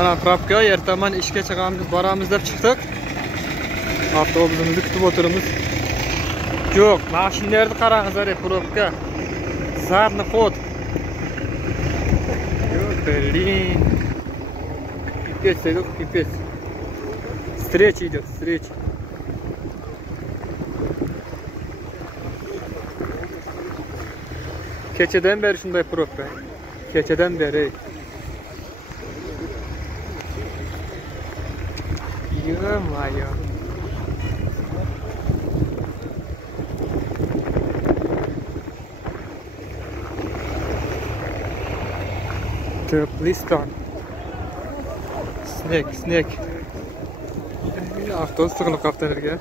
Ana probka ertaman ishga chiqamiz, boramiz deb chiqdik. Avtobusimizni kutib o'tiramiz. Yo'q, mashinalarni qarangizlar, probka. Zadni xod. Yo'q, Berlin. Pipец. Встреча идет, встреча. Keçeden beri şunday probka. Keçeden beri. Ё-моё. Теплый стан. Снег. Avtobus tig'ilib qolibdi yerga.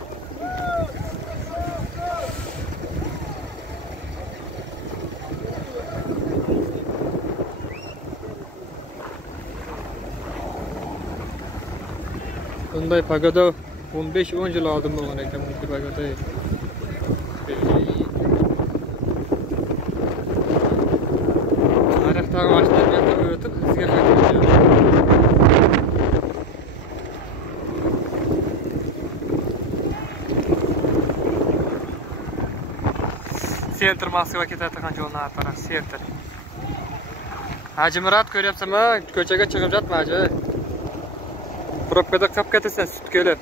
Bunday pagoda 15-10 yil oldin bo'lgan ekan bu pagoda. Tarixdagi mashinalarga o'tib bizga qaytib Center Moskva ketadigan yo'lni taraf center. Haji Murat ko'ryapsanmi? Ko'chaga chiqib yotma, haji. Probkada qolib ketasan sut kelib.